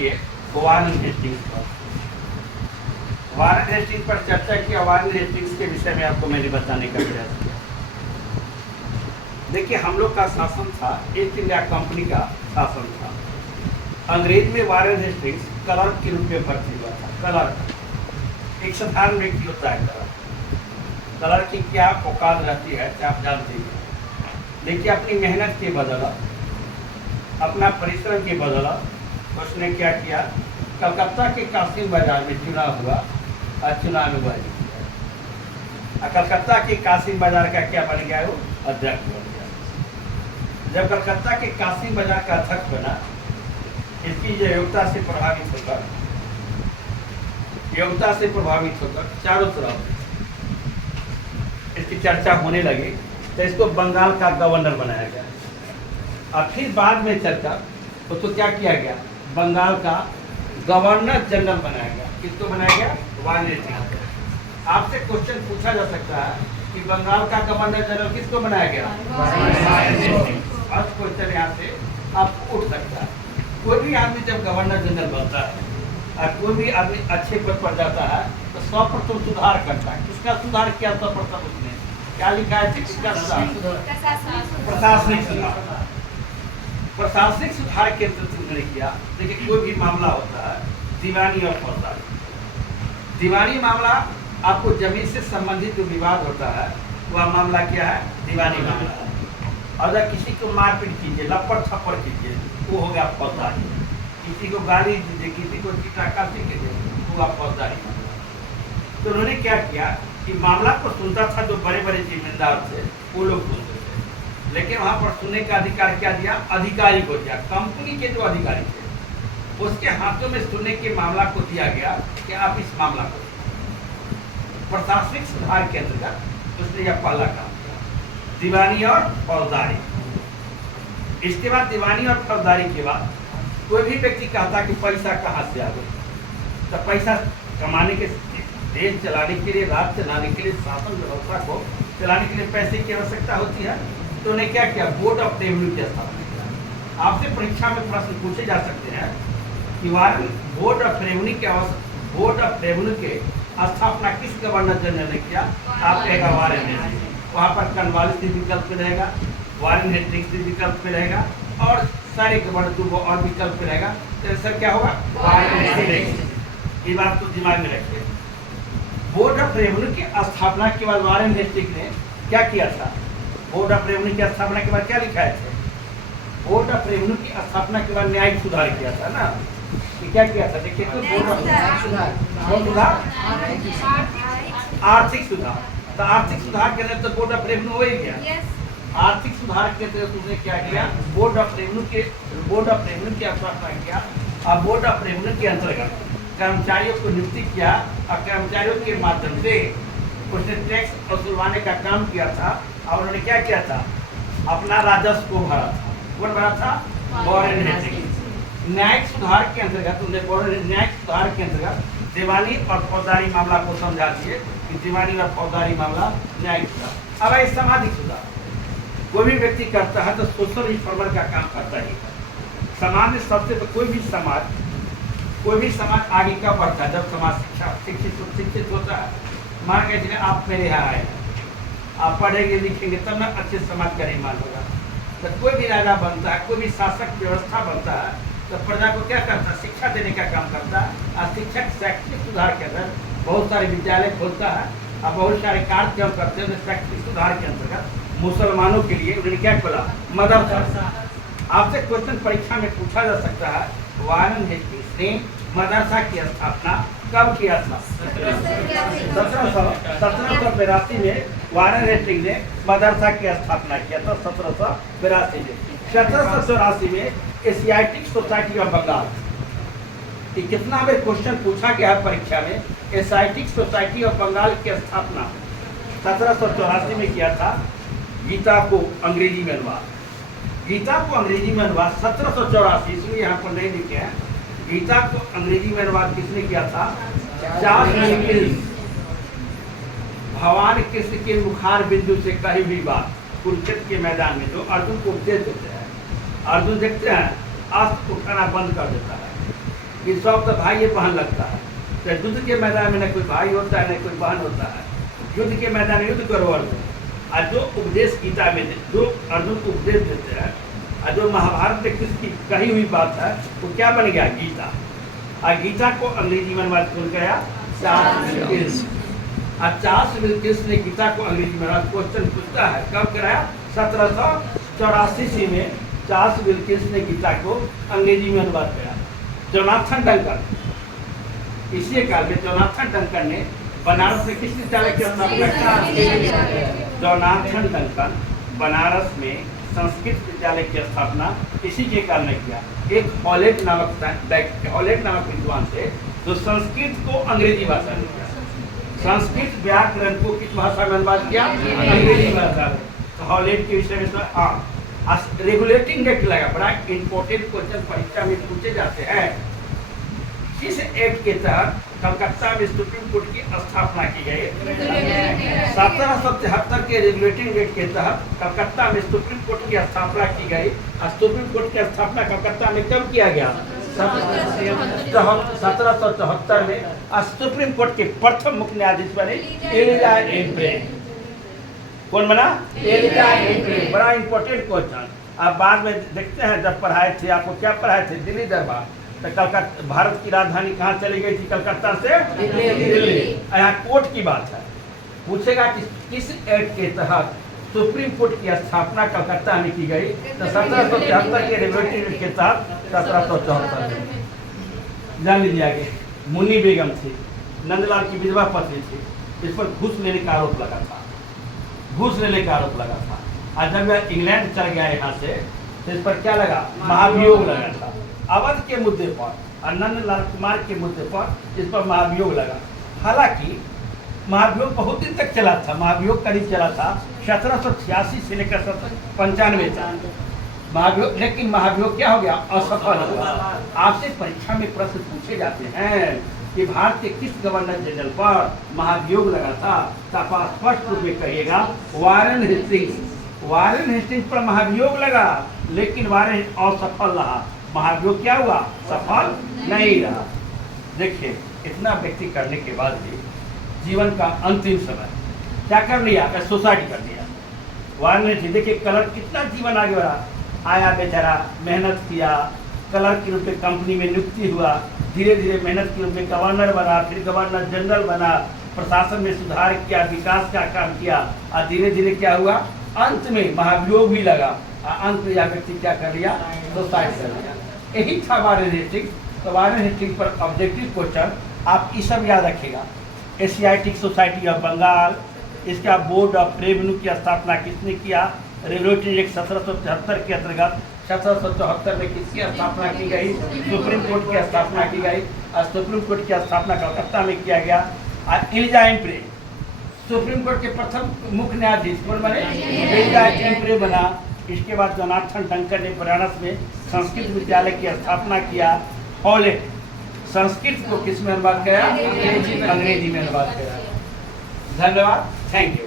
किए Warren Hastings पर। Warren Hastings पर चर्चा किया। वारेन हेस्टिंग्स के विषय में आपको मैंने बताने का प्रयास किया। देखिए, हम लोग का शासन था, ईस्ट इंडिया कंपनी का शासन था। अंग्रेज में वारेन हेस्टिंग्स क्लर्क के रूप में भर्ती हुआ था। क्लर्क एक साधारण व्यक्ति होता है। क्लर्क की क्या औकात रहती है आप जानते हैं। देखिए, अपनी मेहनत के बदौलत, अपना परिश्रम के बदौलत उसने क्या किया, कलकत्ता के कासिम बाजार में चुनाव हुआ और चुनाव में बाजी किया। कलकत्ता के कासिम बाजार का क्या बन गया, वो अध्यक्ष बन गया। जब कलकत्ता के कासिम बाजार का अध्यक्ष बना, इसकी योग्यता से प्रभावित होकर चारों तरफ इसकी चर्चा होने लगी, तो इसको बंगाल का गवर्नर बनाया गया। और फिर बाद में चर्चा उसको क्या किया गया, बंगाल का गवर्नर जनरल बनाया गया। किसको बनाया गया, वारेन हेस्टिंग्स। आपसे क्वेश्चन पूछा जा सकता है कि बंगाल का गवर्नर जनरल किसको बनाया गया, वारेन हेस्टिंग्स। फर्स्ट क्वेश्चन यहाँ से आपको उठ सकता है। कोई भी आदमी जब गवर्नर जनरल बनता है और कोई भी आदमी अच्छे पद पर जाता है तो सर्वप्रथम सुधार करता है। किसका सुधार किया सर्वप्रथम उसने, क्या लिखा है, किसका सुधार, प्रशासनिक सुधार। प्रशासनिक सुधार के अंतर्गत किया। देखिए, कोई भी मामला होता है, दीवानी और फौजदारी। दीवानी मामला आपको जमीन से संबंधित जो विवाद होता है वह मामला क्या है, दीवानी मामला है। अगर किसी को मारपीट कीजिए, लपड़ थप्पड़ कीजिए, वो हो गया फौजदारी। किसी को गाली दीजिए, किसी को चीटाकाशी कीजिए, वो आप फौजदारी मामला। तो उन्होंने क्या किया कि मामला को सुनता था जो बड़े बड़े जिम्मेदार थे, वो लोग सुनते थे। लेकिन वहाँ पर सुनने का अधिकार क्या दिया, अधिकारी को दिया। कंपनी के जो अधिकारी थे उसके हाथों में सुनने के मामला को दिया गया कि आप इस मामला को। प्रशासनिक सुधार के अंतर्गत उसने यह पहला काम किया, दीवानी और फौजदारी। इसके बाद दीवानी और फौजदारी के बाद कोई भी व्यक्ति कहता कि पैसा कहाँ से आ गया, तो पैसा कमाने के, देश चलाने के लिए, राज्य चलाने के लिए, शासन व्यवस्था को चलाने के लिए पैसे की आवश्यकता होती है। तो उन्हें क्या किया, बोर्ड ऑफ रेवेन्यू की स्थापना किया। आपसे परीक्षा में प्रश्न पूछे जा सकते हैं कि बोर्ड ऑफ रेवेन्यू के स्थापना किस गवर्नर जनरल ने किया, आप कहेगा वारेन हेस्टिंग्स। वहाँ पर कॉर्नवालिस विकल्प पे रहेगा, वारेन हेस्टिंग्स विकल्प पे रहेगा और सारे गवर्नर और विकल्प पे रहेगा। तो सर क्या होगा, वारेन हेस्टिंग्स। ये बात तो दिमाग में रखिए। बोर्ड ऑफ रेवेन्यू की स्थापना के बाद वारेन हेस्टिंग्स ने क्या किया था, बोर्ड ऑफ रेवेन्यू की स्थापना के बाद क्या लिखा है, बोर्ड ऑफ रेवेन्यू की स्थापना के बाद न्यायिक सुधार किया था ना। कि क्या किया था, देखिए तो बोर्ड ऑफ सुधार, आर्थिक सुधार। तो आर्थिक सुधार के अंदर तो बोर्ड ऑफ रेवेन्यू हो ही गया। आर्थिक सुधार के अंदर उसने क्या किया, बोर्ड ऑफ रेवेन्यू की स्थापना किया। और बोर्ड ऑफ रेवेन्यू के अंतर्गत कर्मचारियों को नियुक्ति किया और कर्मचारियों के माध्यम से उसने टैक्स वसूलवाने का काम किया था। और उन्होंने क्या किया था, अपना राजस्व को भरा था। कौन भरा था, वारेन हेस्टिंग्स। न्यायिक सुधार के अंतर्गत न्यायिक सुधार के अंतर्गत दीवानी और फौजदारी मामला को समझा दिए कि दीवानी और फौजदारी मामला न्यायिक सुधार। अब है सामाजिक सुधार। कोई भी व्यक्ति करता है तो सोशल रिफॉर्मर का काम करता ही। समाज में सबसे तो कोई भी समाज आगे क्या बढ़ता है, जब समाज शिक्षित होता है। मान के चलिए आप मेरे यहाँ आए, आप पढ़ेंगे लिखेंगे तब ना अच्छे समाज का निर्माण होगा। तो कोई भी राजा बनता है, कोई भी शासक व्यवस्था बनता है, तो प्रजा को क्या करता है, शिक्षा देने का काम करता है। और शिक्षक शैक्षिक सुधार के अंदर बहुत सारे विद्यालय खोलता है और बहुत सारे कार्यक्रम करते हैं। शैक्षिक सुधार के अंतर्गत मुसलमानों के लिए उन्होंने क्या खोला, मदरसा। आपसे क्वेश्चन परीक्षा में पूछा जा सकता है, वारेन हेस्टिंग्स ने मदरसा की स्थापना कब किया था, 1782 में वारेन हेस्टिंग्स ने मदरसा की स्थापना किया था। 1782 में 1784 में एशियाटिक सोसाइटी ऑफ बंगाल, कितना बार क्वेश्चन पूछा गया है परीक्षा में, एशियाटिक सोसाइटी ऑफ बंगाल की स्थापना 1784 में किया था। गीता को अंग्रेजी में अनुवाद, 1784, इसलिए यहाँ पर नहीं लिखे हैं। गीता को अंग्रेजी में अनुवाद किसने किया था, चार्ल्स निकिल्स। भगवान कृष्ण के मुखार बिंदु से कही भी बात, कुरुक्षेत्र के मैदान में जो अर्जुन को उपदेश देते हैं, अर्जुन देखते हैं अस्त्र उठाना बंद कर देता है, कि सब तो भाई ये बहन लगता है। तो युद्ध के मैदान में न कोई भाई होता है न कोई बहन होता है। युद्ध के मैदान में युद्ध करो अर्जुन। और जो उपदेश गीता में जो अर्जुन को उपदेश देते हैं और जो महाभारत में किसकी कही हुई बात है वो क्या बन गया? गीता। और गीता को अंग्रेजी में अनुवाद कौन गया? Charles Wilkins. और चार्ल्स विल्किंस ने गीता को अंग्रेजी में क्वेश्चन पूछता है, कब कराया? 1784 में चार्ल्स विल्किंस ने गीता को अंग्रेजी में अनुवाद किया। जोनाथन डंकन इसी काल में जोनाथन डंकन ने बनारस में किस विद्यालय की स्थापना की? जोनाथन डंकन बनारस में संस्कृत विद्यालय की स्थापना इसी के काल में किया। एक हॉलेट नामक विद्वान थे जो संस्कृत को अंग्रेजी भाषा में किया। संस्कृत व्याकरण को किस भाषा में अनुवाद किया? अंग्रेजी भाषा में। हॉलेट के विषय में रेगुलेटिंग एक्ट लगा। बड़ा इंपॉर्टेंट क्वेश्चन परीक्षा में पूछे जाते हैं। किस एक्ट के तहत कलकत्ता में सुप्रीम कोर्ट की स्थापना की गई? 1773 के रेगुलेटिंग एक्ट के तहत कलकत्ता में सुप्रीम कोर्ट की स्थापना की गई। सुप्रीम कोर्ट की स्थापना कलकत्ता में कब किया गया? 1774 में। सुप्रीम कोर्ट के प्रथम मुख्य न्यायाधीश बने एलिजा एम्ब्रे। कौन बना? Eliza Embre. बड़ा इंपॉर्टेंट क्वेश्चन। आप बाद में देखते हैं जब पढ़ाए थे, आपको क्या पढ़ाए थे? दिल्ली दरबार। तो कलकत्ता भारत की राजधानी कहाँ चली गई थी? कलकत्ता से दिल्ली। यहाँ कोर्ट की बात है। पूछेगा कि किस एक्ट के तहत सुप्रीम कोर्ट की स्थापना कलकत्ता में की गई? तो 1773 के रेगुलेटरी एक्ट के तहत 1774 में। जान लीजिए आगे। मुन्नी बेगम थी, नंदलाल की विधवा पत्नी थी। इस पर घूस लेने का आरोप लगा था। घूस लेने का आरोप लगा था। और जब वह इंग्लैंड चल गया यहाँ से तो इस पर क्या लगा? महाभियोग लगा था। अवध के मुद्दे पर और नंदलाल कुमार के मुद्दे पर इस पर महाभियोग लगा। हालांकि महाभियोग बहुत दिन तक चला था। महाभियोग करीब चला था 1786 से लेकर 1795 तक महाभियोग। लेकिन महाभियोग क्या हो गया? असफल हुआ। आपसे परीक्षा में प्रश्न पूछे जाते हैं कि भारत के किस गवर्नर जनरल पर महाभियोग लगा था? तो आप स्पष्ट रूप में कहिएगा वारेन हेस्टिंग्स। वारेन हेस्टिंग्स पर महाभियोग लगा लेकिन वारेन असफल रहा। महाभियोग क्या हुआ? सफल नहीं रहा। देखिए, इतना व्यक्ति करने के बाद भी जीवन का अंतिम समय क्या कर लिया? सुसाइड कर लिया। वारेन, देखिए कलर कितना जीवन आगे बढ़ा। आया बेचारा, मेहनत किया, कलर के रूप में कंपनी में नियुक्ति हुआ, धीरे धीरे मेहनत के रूप में गवर्नर बना, फिर गवर्नर जनरल बना, प्रशासन में सुधार किया, विकास का काम किया और धीरे धीरे क्या हुआ? अंत में महाभियोग भी लगा और अंत में यह व्यक्ति क्या कर लिया? सुसाइड कर लिया। यही था वारेन हेस्टिंग्स। तो वारेन हेस्टिंग्स पर ऑब्जेक्टिव क्वेश्चन आप ये सब याद रखेगा। एशियाटिक सोसाइटी ऑफ बंगाल, इसका बोर्ड ऑफ रेवेन्यू की स्थापना किसने किया? रेगुलेटरी एक्ट 1774 के अंतर्गत 1774 में किसकी स्थापना की गई? सुप्रीम कोर्ट की स्थापना की गई। और सुप्रीम कोर्ट की स्थापना कलकत्ता में किया गया। और एलिजा एम्ब्रे सुप्रीम कोर्ट के प्रथम मुख्य न्यायाधीश कौन बने? एलिजा एम्ब्रे बना। इसके बाद जोनाथन डंकन ने बनारस में संस्कृत विद्यालय की स्थापना किया। हॉलेट संस्कृत को किस में अनुवाद किया? अंग्रेजी में अनुवाद किया। धन्यवाद। Thank you.